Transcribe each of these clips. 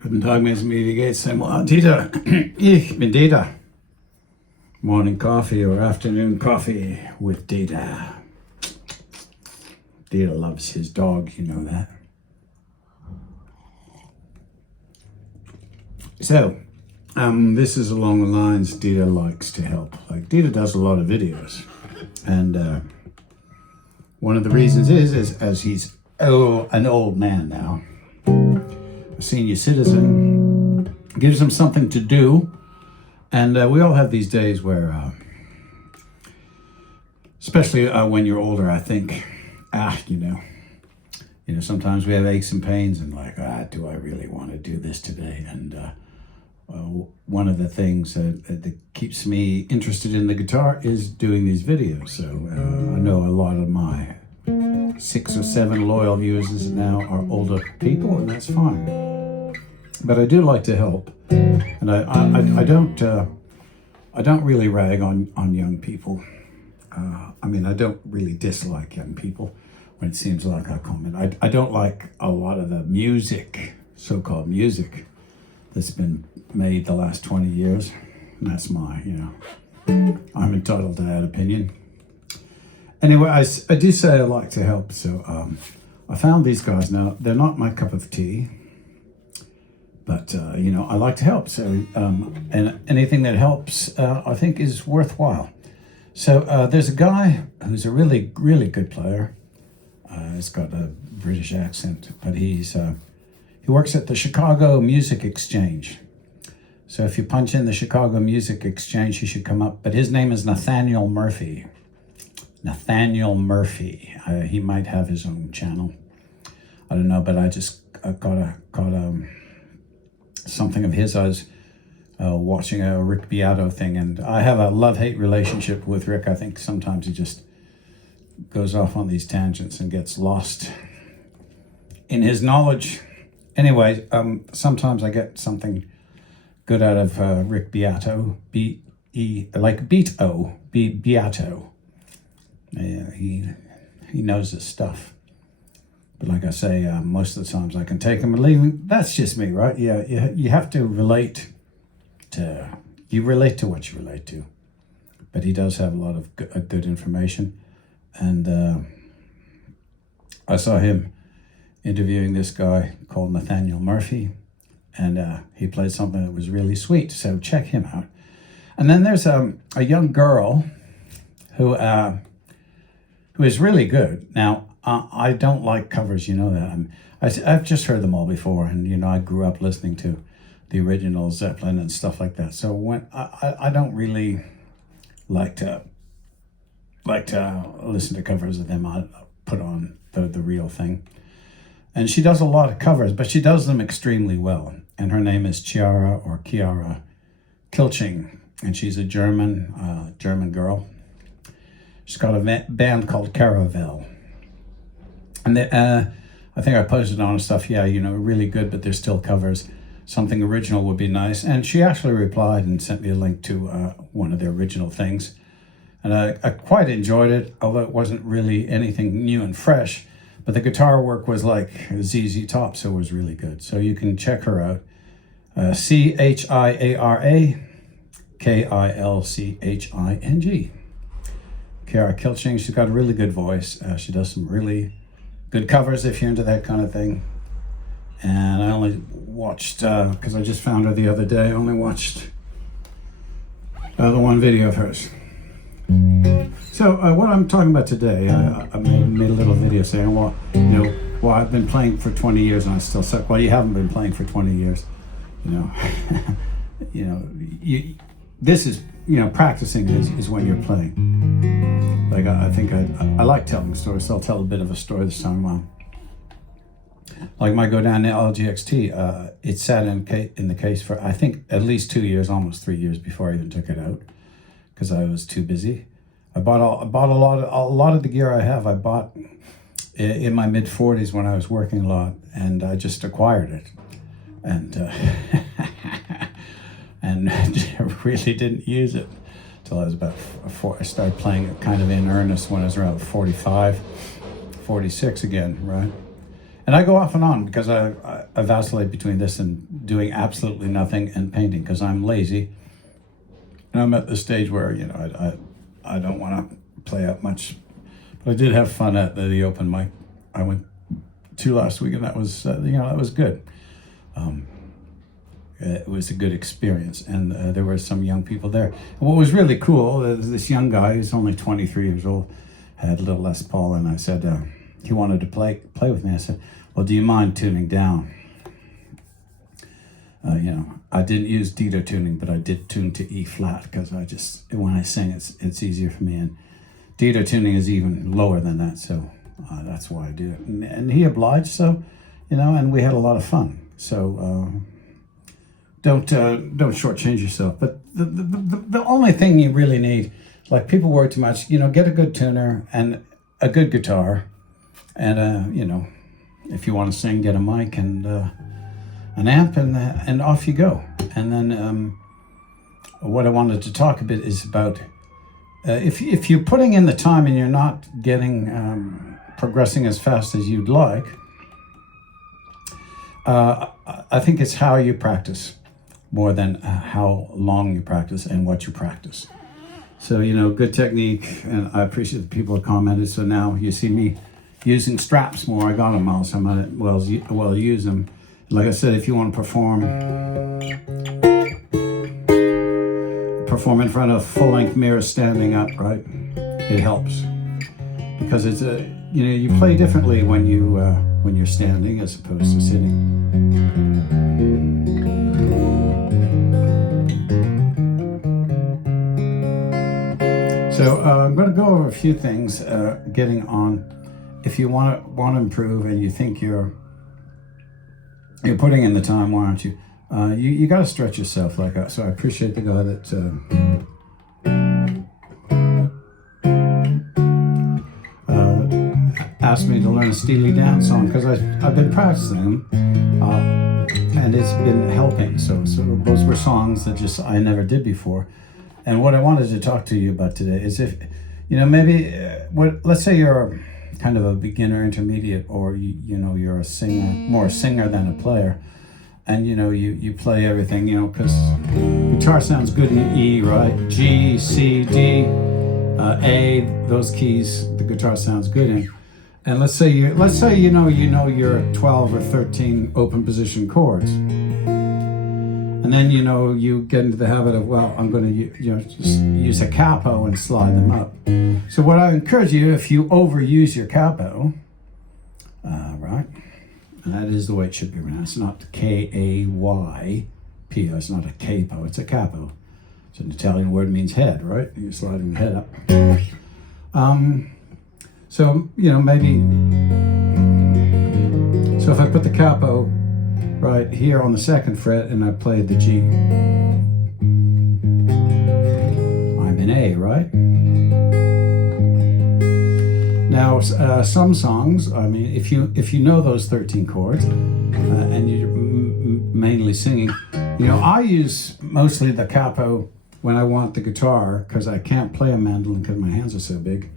Guten Tag, Menschen, wie geht's? I'm Dieter. Ich bin Dieter. Morning coffee or afternoon coffee with Dieter. Dieter loves his dog, you know that. So, this is along the lines Dieter likes to help. Like, Dieter does a lot of videos. And one of the reasons is as he's an old man now, a senior citizen, gives him something to do. And we all have these days where, especially when you're older, I think, sometimes we have aches and pains and like, do I really want to do this today? And one of the things that keeps me interested in the guitar is doing these videos. So I know a lot of my 6 or 7 loyal viewers now are older people, and that's fine. But I do like to help, and I don't really rag on young people. I don't really dislike young people when it seems like I comment. I don't like a lot of the music, so-called music, that's been made the last 20 years. And that's I'm entitled to that opinion. Anyway, I do say I like to help, so I found these guys. Now, they're not my cup of tea, but, I like to help. So, and anything that helps, I think is worthwhile. So there's a guy who's a really, really good player. He's got a British accent, but he works at the Chicago Music Exchange. So if you punch in the Chicago Music Exchange, he should come up. But his name is Nathaniel Murphy. Nathaniel Murphy. He might have his own channel. I don't know, but I just got something of his. I was watching a Rick Beato thing, and I have a love-hate relationship with Rick. I think sometimes he just goes off on these tangents and gets lost in his knowledge. Anyway, sometimes I get something good out of Rick Beato. Beato. Yeah, he knows his stuff. But like I say, most of the times I can take him and leave him. That's just me, right? Yeah, you have to relate to... You relate to what you relate to. But he does have a lot of good information. And I saw him interviewing this guy called Nathaniel Murphy. And he played something that was really sweet. So check him out. And then there's a young girl who is really good. Now, I don't like covers, you know that. I've just heard them all before, and I grew up listening to the original Zeppelin and stuff like that. So when I don't really like to listen to covers of them. I put on the real thing. And she does a lot of covers, but she does them extremely well. And her name is Chiara Kilching, and she's a German girl. She's got a band called Caravel. And I think I posted on and stuff, really good, but they're still covers. Something original would be nice. And she actually replied and sent me a link to one of the original things. And I quite enjoyed it, although it wasn't really anything new and fresh. But the guitar work was like ZZ Top, so it was really good. So you can check her out. Chiara Kilching. Chiara Kilching, she's got a really good voice. She does some really good covers if you're into that kind of thing. And I only watched, because I just found her the other day, I only watched the one video of hers. So what I'm talking about today, I made a little video saying, well, I've been playing for 20 years and I still suck. Well, you haven't been playing for 20 years, this is, practicing is when you're playing. Like, I think I like telling stories, so I'll tell a bit of a story this time. Like my Go Down LGXT, it sat in the case for, I think, at least 2 years, almost 3 years before I even took it out, because I was too busy. I bought a lot of the gear I have. I bought in my mid-40s when I was working a lot, and I just acquired it, and and really didn't use it until I was about I started playing it kind of in earnest when I was around 45, 46 again, right? And I go off and on because I vacillate between this and doing absolutely nothing and painting because I'm lazy. And I'm at the stage where, you know, I don't want to play up much. But I did have fun at the open mic I went to last week, and that was, you know, that was good. It was a good experience, and there were some young people there. And what was really cool is this young guy, he's only 23 years old, had a little Les Paul, and I said, he wanted to play with me. I said, well, do you mind tuning down? You know, I didn't use Dieter tuning, but I did tune to E flat because I just, when I sing, it's easier for me. And Dieter tuning is even lower than that, so that's why I do it. And he obliged, so, you know, and we had a lot of fun. So don't shortchange yourself. But the only thing you really need, like people worry too much, you know, get a good tuner and a good guitar, and you know, if you want to sing, get a mic and an amp, and off you go. And then what I wanted to talk a bit is about if you're putting in the time and you're not getting progressing as fast as you'd like, I think it's how you practice more than how long you practice and what you practice. So, you know, good technique, and I appreciate the people who commented. So now you see me using straps more. I got them all, so I might well use them. Like I said, if you want to perform in front of full-length mirror standing up, right? It helps because it's you know, you play differently when you're standing as opposed to sitting. So I'm going to go over a few things. Getting on, if you want to improve and you think you're putting in the time, why aren't you? You got to stretch yourself. So I appreciate the guy that asked me to learn a Steely Dan song because I've been practicing them, and it's been helping. So those were songs that just I never did before. And what I wanted to talk to you about today is if, you know, maybe let's say you're kind of a beginner, intermediate, or you know, you're more a singer than a player, and you know, you play everything, you know, because guitar sounds good in E, right? G, C, D, A, those keys, the guitar sounds good in. And let's say you know your 12 or 13 open position chords. And then, you know, you get into the habit of, well, I'm going to, you know, just use a capo and slide them up. So what I encourage you, if you overuse your capo, right, and that is the way it should be pronounced. It's not K-A-Y-P-O, it's not a capo, it's a capo. It's an Italian word, means head, right? You're sliding the head up. So, you know, maybe, so if I put the capo right here on the second fret and I play the G, I'm in A, right? Now, some songs, I mean, if you know those 13 chords and you're mainly singing, you know, I use mostly the capo when I want the guitar because I can't play a mandolin because my hands are so big.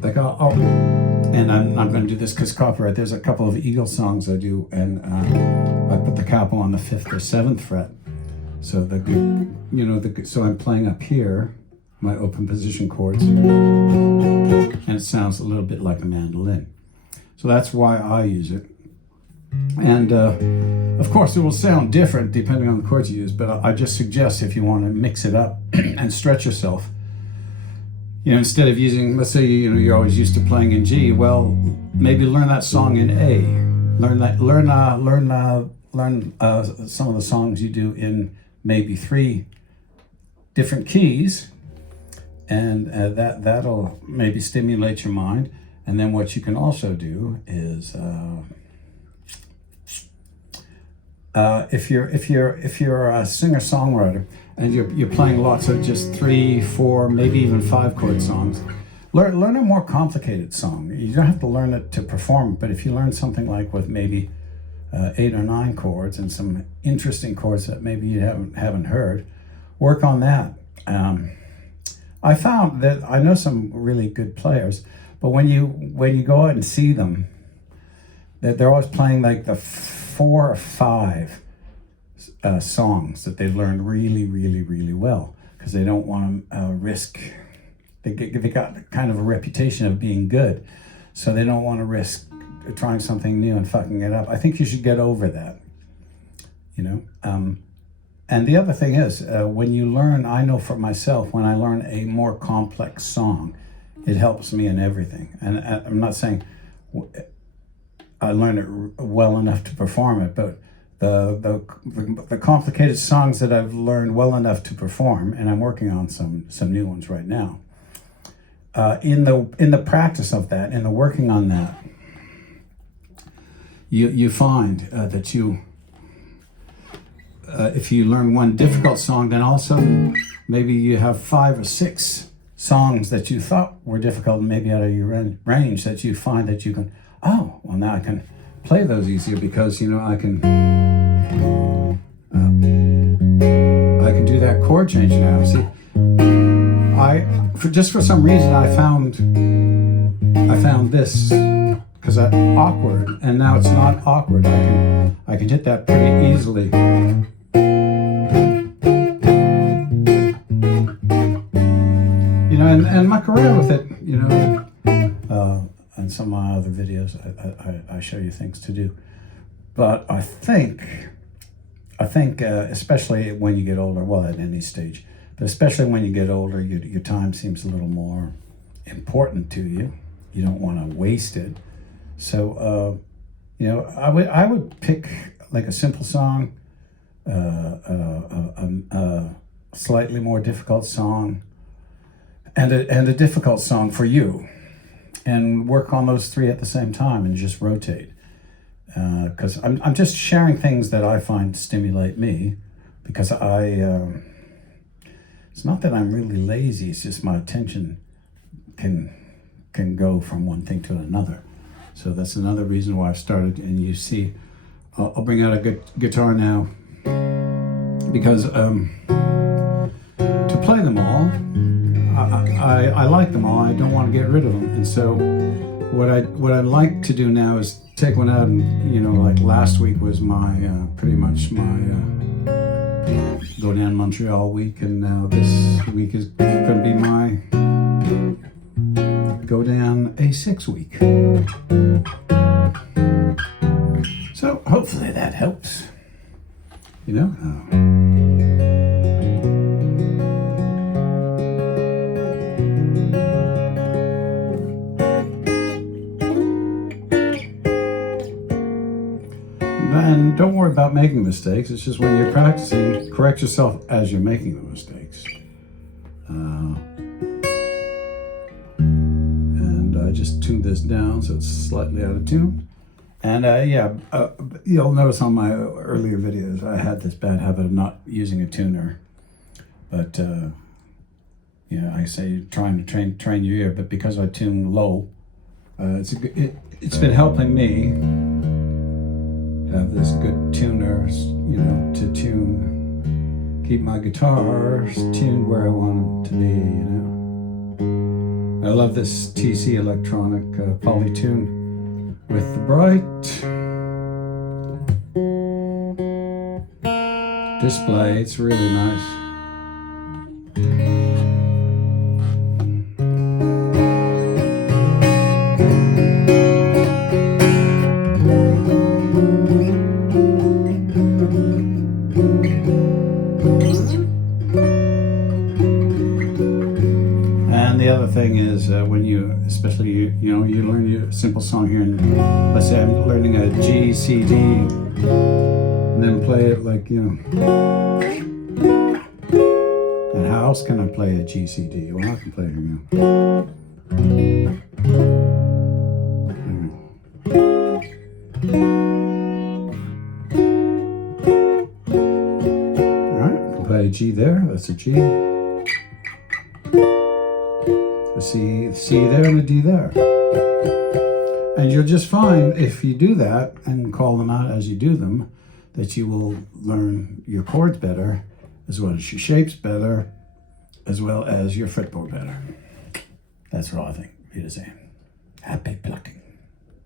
Like and I'm not going to do this because copyright. There's a couple of Eagle songs I do, and I put the capo on the 5th or 7th fret. So so I'm playing up here, my open position chords, and it sounds a little bit like a mandolin. So that's why I use it. And of course, it will sound different depending on the chords you use. But I just suggest if you want to mix it up and stretch yourself. You know, instead of using, let's say, you know, you're always used to playing in G, well, maybe learn that song in A. Learn some of the songs you do in maybe 3 different keys, and that'll maybe stimulate your mind. And then what you can also do is, if you're a singer-songwriter and you're playing lots of just 3, 4, maybe even 5 chord songs, learn a more complicated song. You don't have to learn it to perform, but if you learn something like with maybe 8 or 9 chords and some interesting chords that maybe you haven't heard, work on that. I found that I know some really good players, but when you go out and see them, that they're always playing like the 4 or 5 songs that they've learned really, really, really well, because they don't want to risk. They got kind of a reputation of being good, so they don't want to risk trying something new and fucking it up. I think you should get over that, you know. And the other thing is, when you learn, I know for myself, when I learn a more complex song, it helps me in everything. And I'm not saying I learn it well enough to perform it, but the complicated songs that I've learned well enough to perform, and I'm working on some new ones right now. In the practice of that, in the working on that, you find that you, if you learn one difficult song, then all of a sudden maybe you have 5 or 6 songs that you thought were difficult, maybe out of your range, that you find that you can, oh, well, now I can play those easier because, you know, I can do that chord change now. See, for some reason I found this, because that's awkward, and now it's not awkward. I can hit that pretty easily. You know, and my career with it, you know, and some of my other videos, I show you things to do. But I think, especially when you get older, well, at any stage, but especially when you get older, your time seems a little more important to you. You don't want to waste it. So, you know, I would pick like a simple song, a slightly more difficult song, and a difficult song for you, and work on those 3 at the same time and just rotate. Because I'm just sharing things that I find stimulate me, because it's not that I'm really lazy, it's just my attention can go from one thing to another. So that's another reason why I've started. And you see, I'll bring out a good guitar now, because to play them all, I like them all. I don't want to get rid of them. And so what I'd like to do now is take one out, and, you know, like last week was my pretty much my Go Down Montreal week, and now this week is going to be my Go Down A6 week. So hopefully that helps, you know. And don't worry about making mistakes. It's just when you're practicing, correct yourself as you're making the mistakes. And I just tuned this down so it's slightly out of tune. And you'll notice on my earlier videos I had this bad habit of not using a tuner. But you know, I say trying to train your ear, but because I tune low, it's been helping me have this good tuner, you know, to keep my guitars tuned where I want them to be, you know. I love this TC electronic polytune with the bright display. It's really nice. The other thing is when you, especially you learn your simple song here, and let's say I'm learning a G, C, D, and then play it like, you know. And how else can I play a G, C, D? Well, I can play it here now. All right, I can play a G there. That's a G. A C there and a D there. And you'll just find, if you do that and call them out as you do them, that you will learn your chords better, as well as your shapes better, as well as your fretboard better. That's what I think. Wiedersehen. Happy plucking.